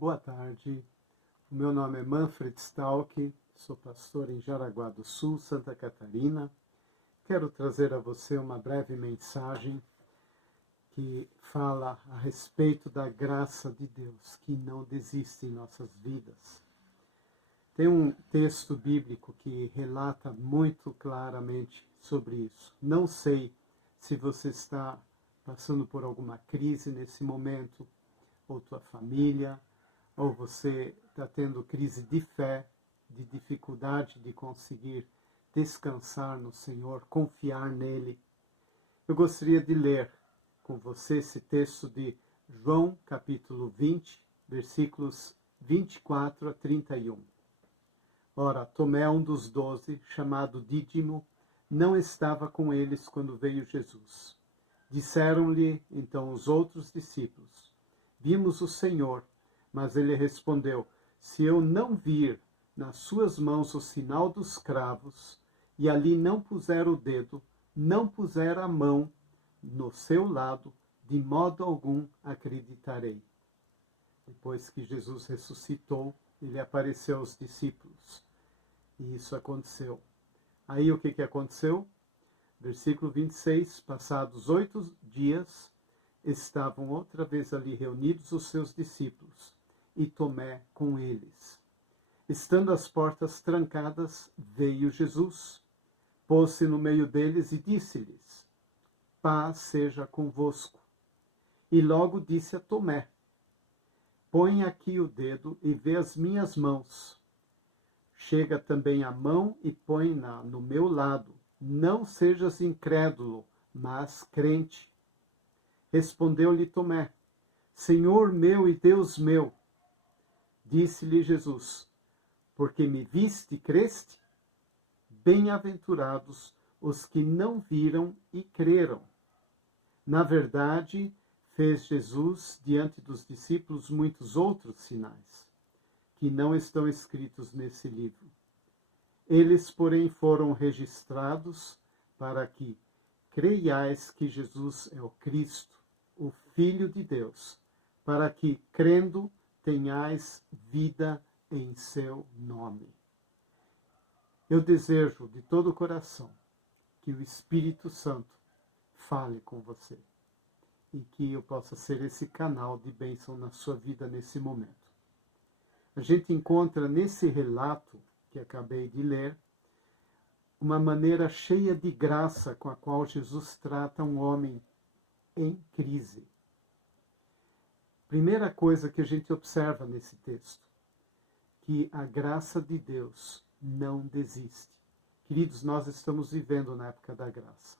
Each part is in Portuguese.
Boa tarde, o meu nome é Manfred Stalk, sou pastor em Jaraguá do Sul, Santa Catarina. Quero trazer a você uma breve mensagem que fala a respeito da graça de Deus, que não desiste em nossas vidas. Tem um texto bíblico que relata muito claramente sobre isso. Não sei se você está passando por alguma crise nesse momento, ou tua família, ou você está tendo crise de fé, de dificuldade de conseguir descansar no Senhor, confiar nele. Eu gostaria de ler com você esse texto de João, capítulo 20, versículos 24 a 31. Ora, Tomé, um dos 12, chamado Dídimo, não estava com eles quando veio Jesus. Disseram-lhe, então, os outros discípulos: Vimos o Senhor. Mas ele respondeu: Se eu não vir nas suas mãos o sinal dos cravos, e ali não puser o dedo, não puser a mão no seu lado, de modo algum acreditarei. Depois que Jesus ressuscitou, ele apareceu aos discípulos. E isso aconteceu. Aí o que aconteceu? Versículo 26, passados 8 dias, estavam outra vez ali reunidos os seus discípulos, e Tomé com eles. Estando as portas trancadas, veio Jesus, pôs-se no meio deles e disse-lhes: Paz seja convosco. E logo disse a Tomé: Põe aqui o dedo e vê as minhas mãos. Chega também a mão e põe-na no meu lado. Não sejas incrédulo, mas crente. Respondeu-lhe Tomé: Senhor meu e Deus meu. Disse-lhe Jesus: Porque me viste e creste? Bem-aventurados os que não viram e creram. Na verdade, fez Jesus diante dos discípulos muitos outros sinais, que não estão escritos nesse livro. Eles, porém, foram registrados para que creiais que Jesus é o Cristo, o Filho de Deus, para que, crendo, tenhais vida em seu nome. Eu desejo de todo o coração que o Espírito Santo fale com você e que eu possa ser esse canal de bênção na sua vida nesse momento. A gente encontra nesse relato que acabei de ler uma maneira cheia de graça com a qual Jesus trata um homem em crise. Primeira coisa que a gente observa nesse texto, que a graça de Deus não desiste. Queridos, nós estamos vivendo na época da graça.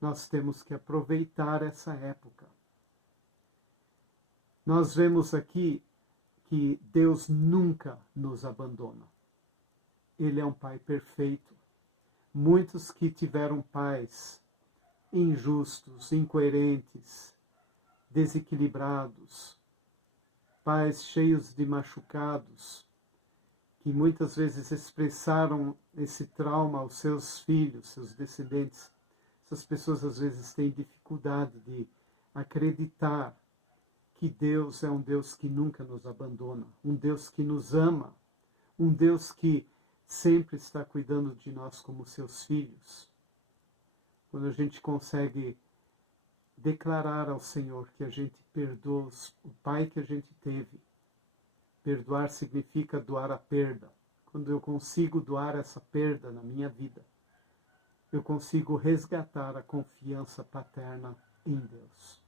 Nós temos que aproveitar essa época. Nós vemos aqui que Deus nunca nos abandona. Ele é um Pai perfeito. Muitos que tiveram pais injustos, incoerentes, desequilibrados, pais cheios de machucados, que muitas vezes expressaram esse trauma aos seus filhos, seus descendentes. Essas pessoas às vezes têm dificuldade de acreditar que Deus é um Deus que nunca nos abandona, um Deus que nos ama, um Deus que sempre está cuidando de nós como seus filhos. Quando a gente consegue declarar ao Senhor que a gente perdoa o pai que a gente teve. Perdoar significa doar a perda. Quando eu consigo doar essa perda na minha vida, eu consigo resgatar a confiança paterna em Deus.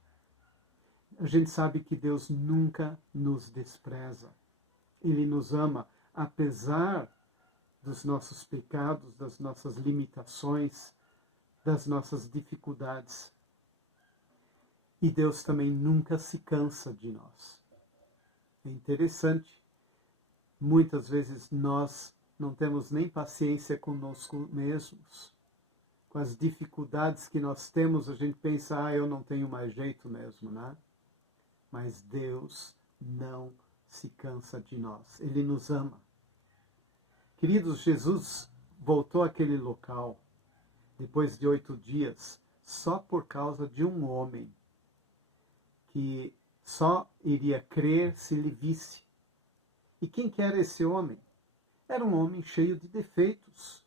A gente sabe que Deus nunca nos despreza. Ele nos ama, apesar dos nossos pecados, das nossas limitações, das nossas dificuldades. E Deus também nunca se cansa de nós. É interessante. Muitas vezes nós não temos nem paciência conosco mesmos. Com as dificuldades que nós temos, a gente pensa, eu não tenho mais jeito mesmo, né? Mas Deus não se cansa de nós. Ele nos ama. Queridos, Jesus voltou àquele local depois de 8 dias só por causa de um homem que só iria crer se lhe visse. E quem que era esse homem? Era um homem cheio de defeitos.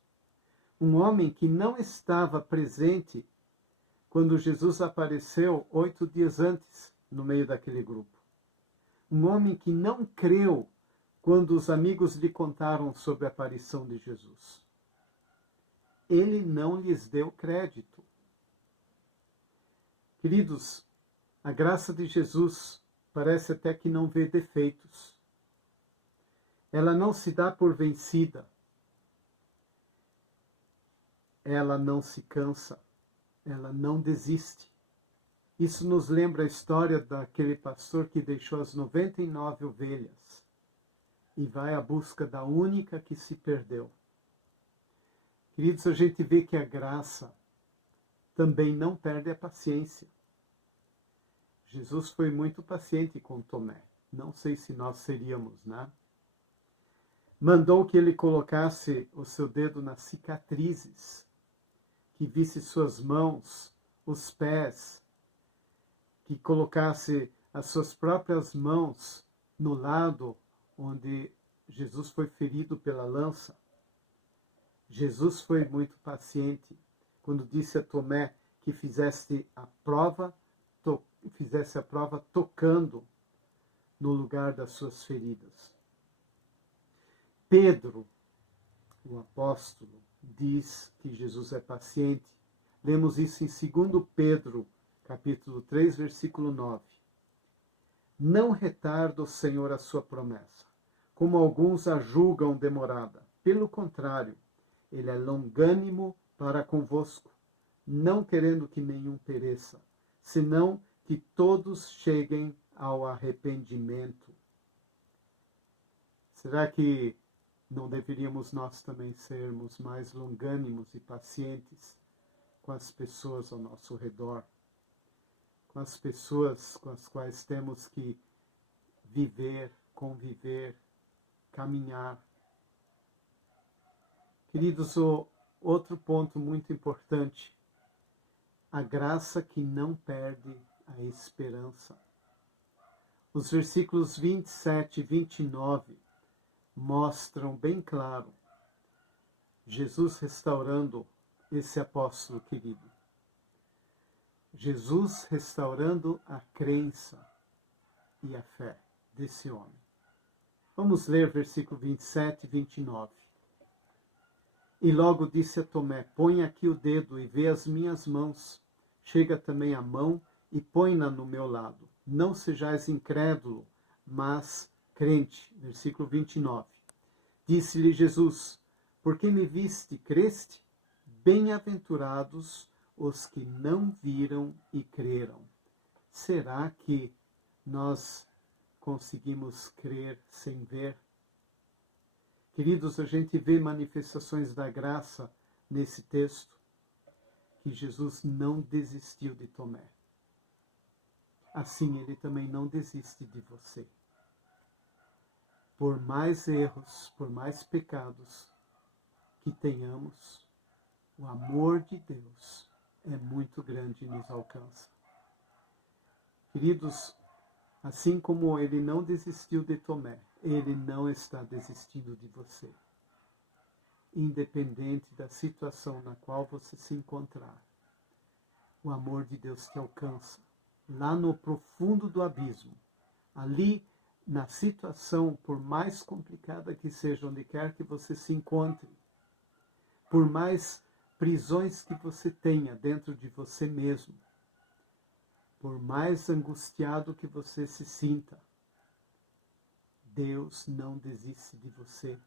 Um homem que não estava presente quando Jesus apareceu 8 dias antes no meio daquele grupo. Um homem que não creu quando os amigos lhe contaram sobre a aparição de Jesus. Ele não lhes deu crédito. Queridos, a graça de Jesus parece até que não vê defeitos. Ela não se dá por vencida. Ela não se cansa. Ela não desiste. Isso nos lembra a história daquele pastor que deixou as 99 ovelhas e vai à busca da única que se perdeu. Queridos, a gente vê que a graça também não perde a paciência. Jesus foi muito paciente com Tomé. Não sei se nós seríamos, né? Mandou que ele colocasse o seu dedo nas cicatrizes, que visse suas mãos, os pés, que colocasse as suas próprias mãos no lado onde Jesus foi ferido pela lança. Jesus foi muito paciente quando disse a Tomé que fizesse a prova tocando no lugar das suas feridas. Pedro, o apóstolo, diz que Jesus é paciente. Lemos isso em 2 Pedro, capítulo 3, versículo 9. Não retarda o Senhor a sua promessa, como alguns a julgam demorada. Pelo contrário, ele é longânimo para convosco, não querendo que nenhum pereça, senão que todos cheguem ao arrependimento. Será que não deveríamos nós também sermos mais longânimos e pacientes com as pessoas ao nosso redor? Com as pessoas com as quais temos que viver, conviver, caminhar. Queridos, outro ponto muito importante, a graça que não perde a esperança. Os versículos 27 e 29 mostram bem claro Jesus restaurando esse apóstolo querido. Jesus restaurando a crença e a fé desse homem. Vamos ler versículo 27 e 29. E logo disse a Tomé, põe aqui o dedo e vê as minhas mãos. Chega também a mão e põe-na no meu lado. Não sejais incrédulo, mas crente. Versículo 29. Disse-lhe Jesus, porque me viste, creste? Bem-aventurados os que não viram e creram. Será que nós conseguimos crer sem ver? Queridos, a gente vê manifestações da graça nesse texto, que Jesus não desistiu de Tomé. Assim, ele também não desiste de você. Por mais erros, por mais pecados que tenhamos, o amor de Deus é muito grande e nos alcança. Queridos, assim como ele não desistiu de Tomé, ele não está desistindo de você. Independente da situação na qual você se encontrar, o amor de Deus te alcança. Lá no profundo do abismo, ali na situação, por mais complicada que seja, onde quer que você se encontre, por mais prisões que você tenha dentro de você mesmo, por mais angustiado que você se sinta, Deus não desiste de você.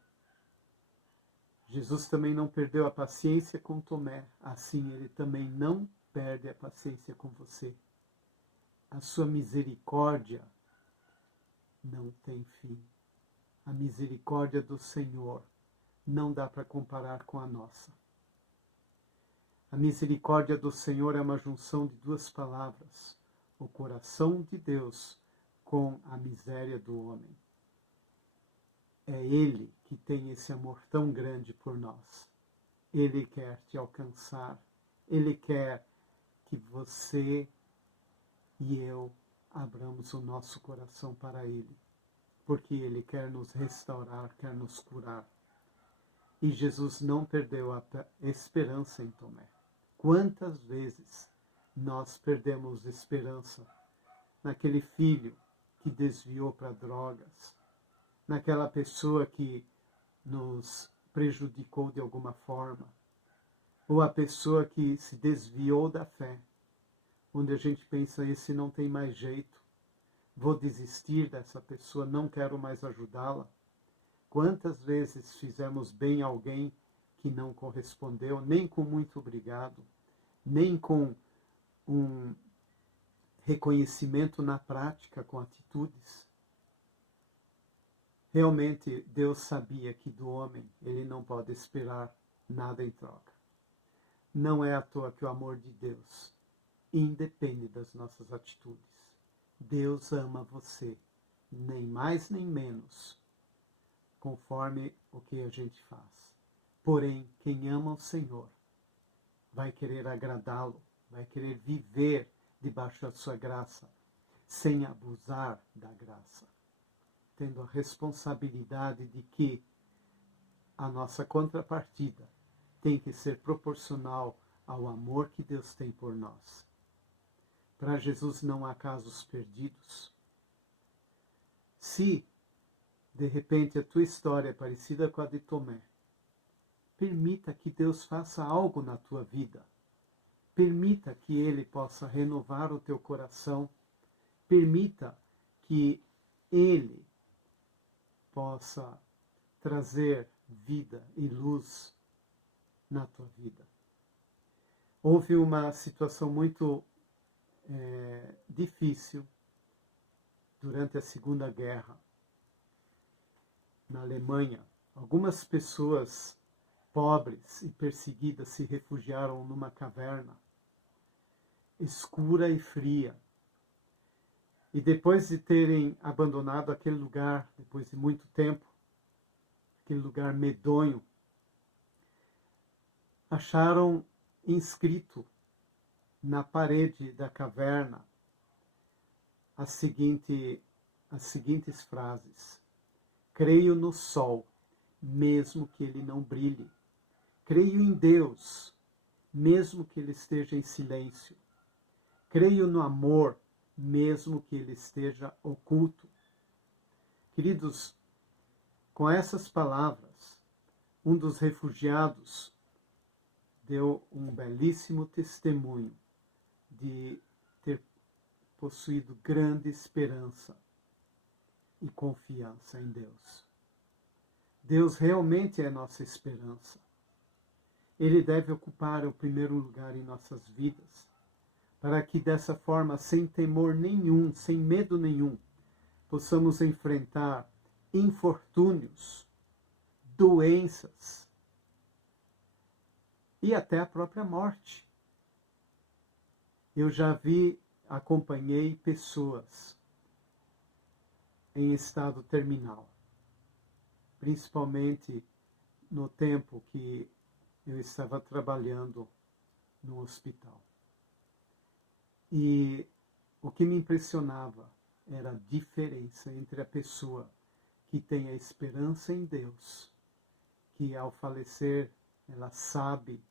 Jesus também não perdeu a paciência com Tomé, assim ele também não perde a paciência com você. A sua misericórdia não tem fim. A misericórdia do Senhor não dá para comparar com a nossa. A misericórdia do Senhor é uma junção de duas palavras: o coração de Deus com a miséria do homem. É Ele que tem esse amor tão grande por nós. Ele quer te alcançar. Ele quer que você e eu abramos o nosso coração para Ele. porque Ele quer nos restaurar, quer nos curar. E Jesus não perdeu a esperança em Tomé. Quantas vezes nós perdemos esperança naquele filho que desviou para drogas, naquela pessoa que nos prejudicou de alguma forma, ou a pessoa que se desviou da fé, onde a gente pensa, esse não tem mais jeito, vou desistir dessa pessoa, não quero mais ajudá-la. Quantas vezes fizemos bem a alguém que não correspondeu, nem com muito obrigado, nem com um reconhecimento na prática, com atitudes. Realmente, Deus sabia que do homem ele não pode esperar nada em troca. Não é à toa que o amor de Deus independe das nossas atitudes. Deus ama você, nem mais nem menos, conforme o que a gente faz. Porém, quem ama o Senhor vai querer agradá-lo, vai querer viver debaixo da sua graça, sem abusar da graça, tendo a responsabilidade de que a nossa contrapartida tem que ser proporcional ao amor que Deus tem por nós. Para Jesus não há casos perdidos. Se, de repente, a tua história é parecida com a de Tomé, permita que Deus faça algo na tua vida. Permita que Ele possa renovar o teu coração. Permita que Ele possa trazer vida e luz na tua vida. Houve uma situação muito difícil durante a Segunda Guerra na Alemanha. Algumas pessoas pobres e perseguidas se refugiaram numa caverna escura e fria. E depois de terem abandonado aquele lugar, depois de muito tempo, aquele lugar medonho, acharam inscrito na parede da caverna as seguintes frases: creio no sol, mesmo que ele não brilhe. Creio em Deus, mesmo que ele esteja em silêncio. Creio no amor, mesmo que ele esteja oculto. Queridos, com essas palavras, um dos refugiados deu um belíssimo testemunho de ter possuído grande esperança e confiança em Deus. Deus realmente é nossa esperança. Ele deve ocupar o primeiro lugar em nossas vidas, para que dessa forma, sem temor nenhum, sem medo nenhum, possamos enfrentar infortúnios, doenças e até a própria morte. Eu já acompanhei pessoas em estado terminal, principalmente no tempo que eu estava trabalhando no hospital. E o que me impressionava era a diferença entre a pessoa que tem a esperança em Deus, que ao falecer ela sabe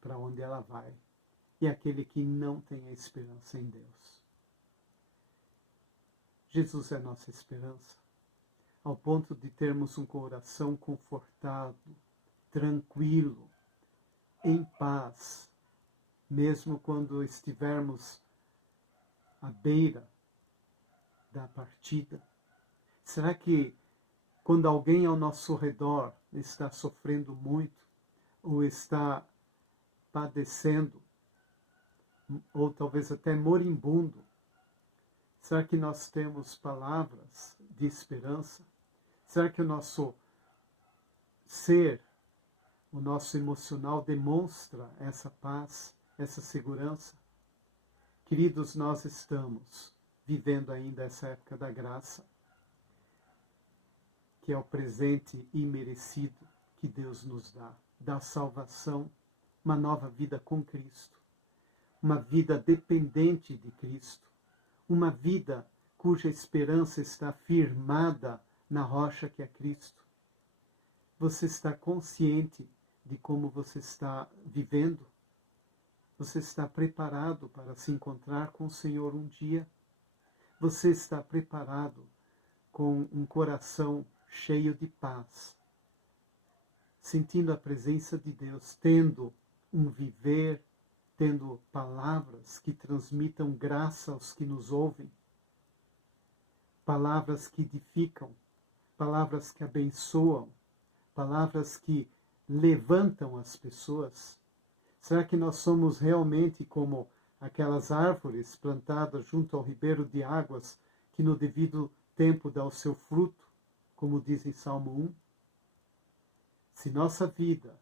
para onde ela vai, e aquele que não tem a esperança em Deus. Jesus é nossa esperança, ao ponto de termos um coração confortado, tranquilo, em paz, mesmo quando estivermos à beira da partida. Será que quando alguém ao nosso redor está sofrendo muito, ou está padecendo, ou talvez até moribundo, será que nós temos palavras de esperança? Será que o nosso ser, o nosso emocional demonstra essa paz, essa segurança? Queridos, nós estamos vivendo ainda essa época da graça, que é o presente imerecido que Deus nos dá, da salvação, uma nova vida com Cristo, uma vida dependente de Cristo, uma vida cuja esperança está firmada na rocha que é Cristo. Você está consciente de como você está vivendo? Você está preparado para se encontrar com o Senhor um dia? Você está preparado com um coração cheio de paz, sentindo a presença de Deus, tendo um viver, tendo palavras que transmitam graça aos que nos ouvem, palavras que edificam, palavras que abençoam, palavras que levantam as pessoas? Será que nós somos realmente como aquelas árvores plantadas junto ao ribeiro de águas que no devido tempo dá o seu fruto, como diz em Salmo 1? Se nossa vida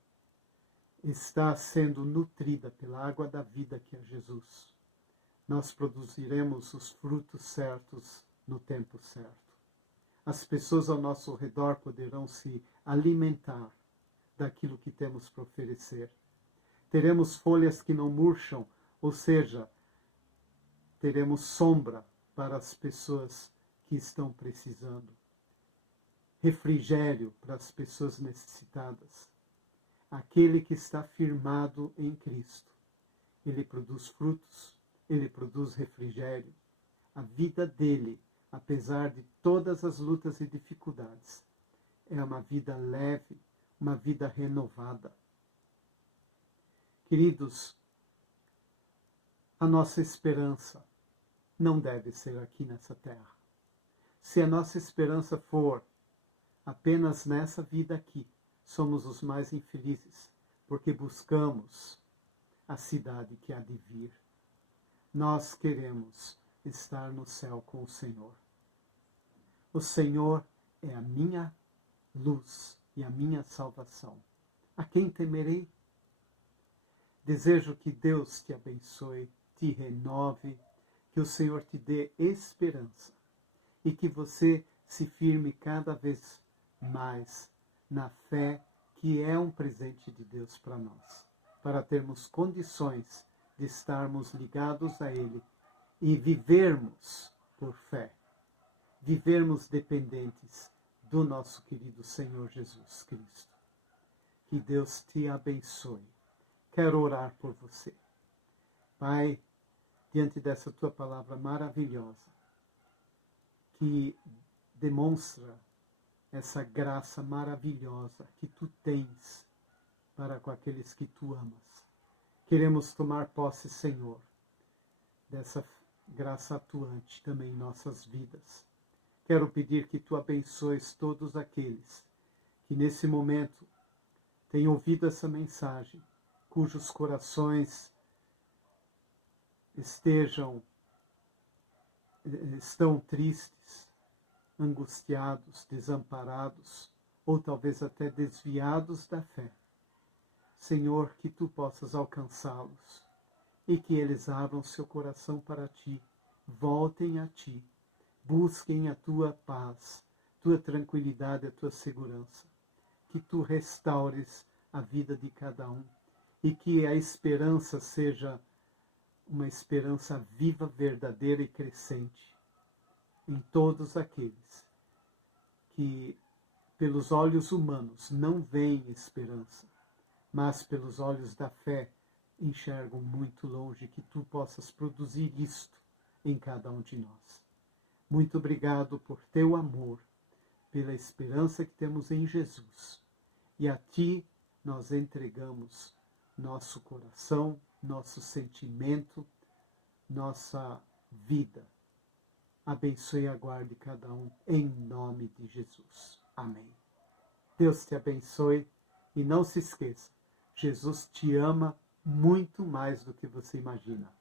está sendo nutrida pela água da vida que é Jesus, nós produziremos os frutos certos no tempo certo. As pessoas ao nosso redor poderão se alimentar daquilo que temos para oferecer. Teremos folhas que não murcham, ou seja, teremos sombra para as pessoas que estão precisando. Refrigério para as pessoas necessitadas. Aquele que está firmado em Cristo, ele produz frutos, ele produz refrigério. A vida dele, apesar de todas as lutas e dificuldades, é uma vida leve, uma vida renovada. Queridos, a nossa esperança não deve ser aqui nessa terra. Se a nossa esperança for apenas nessa vida aqui, somos os mais infelizes, porque buscamos a cidade que há de vir. Nós queremos estar no céu com o Senhor. O Senhor é a minha luz e a minha salvação. A quem temerei? Desejo que Deus te abençoe, te renove, que o Senhor te dê esperança e que você se firme cada vez mais na fé, que é um presente de Deus para nós, para termos condições de estarmos ligados a Ele e vivermos por fé, vivermos dependentes do nosso querido Senhor Jesus Cristo. Que Deus te abençoe. Quero orar por você. Pai, diante dessa tua palavra maravilhosa, que demonstra essa graça maravilhosa que tu tens para com aqueles que tu amas. Queremos tomar posse, Senhor, dessa graça atuante também em nossas vidas. Quero pedir que tu abençoes todos aqueles que nesse momento têm ouvido essa mensagem, cujos corações estão tristes, angustiados, desamparados, ou talvez até desviados da fé. Senhor, que tu possas alcançá-los e que eles abram seu coração para ti, voltem a ti, busquem a tua paz, tua tranquilidade, a tua segurança. Que tu restaures a vida de cada um e que a esperança seja uma esperança viva, verdadeira e crescente em todos aqueles que pelos olhos humanos não veem esperança, mas pelos olhos da fé enxergam muito longe. Que tu possas produzir isto em cada um de nós. Muito obrigado por teu amor, pela esperança que temos em Jesus. E a ti nós entregamos nosso coração, nosso sentimento, nossa vida. Abençoe e aguarde cada um, em nome de Jesus. Amém. Deus te abençoe e não se esqueça, Jesus te ama muito mais do que você imagina.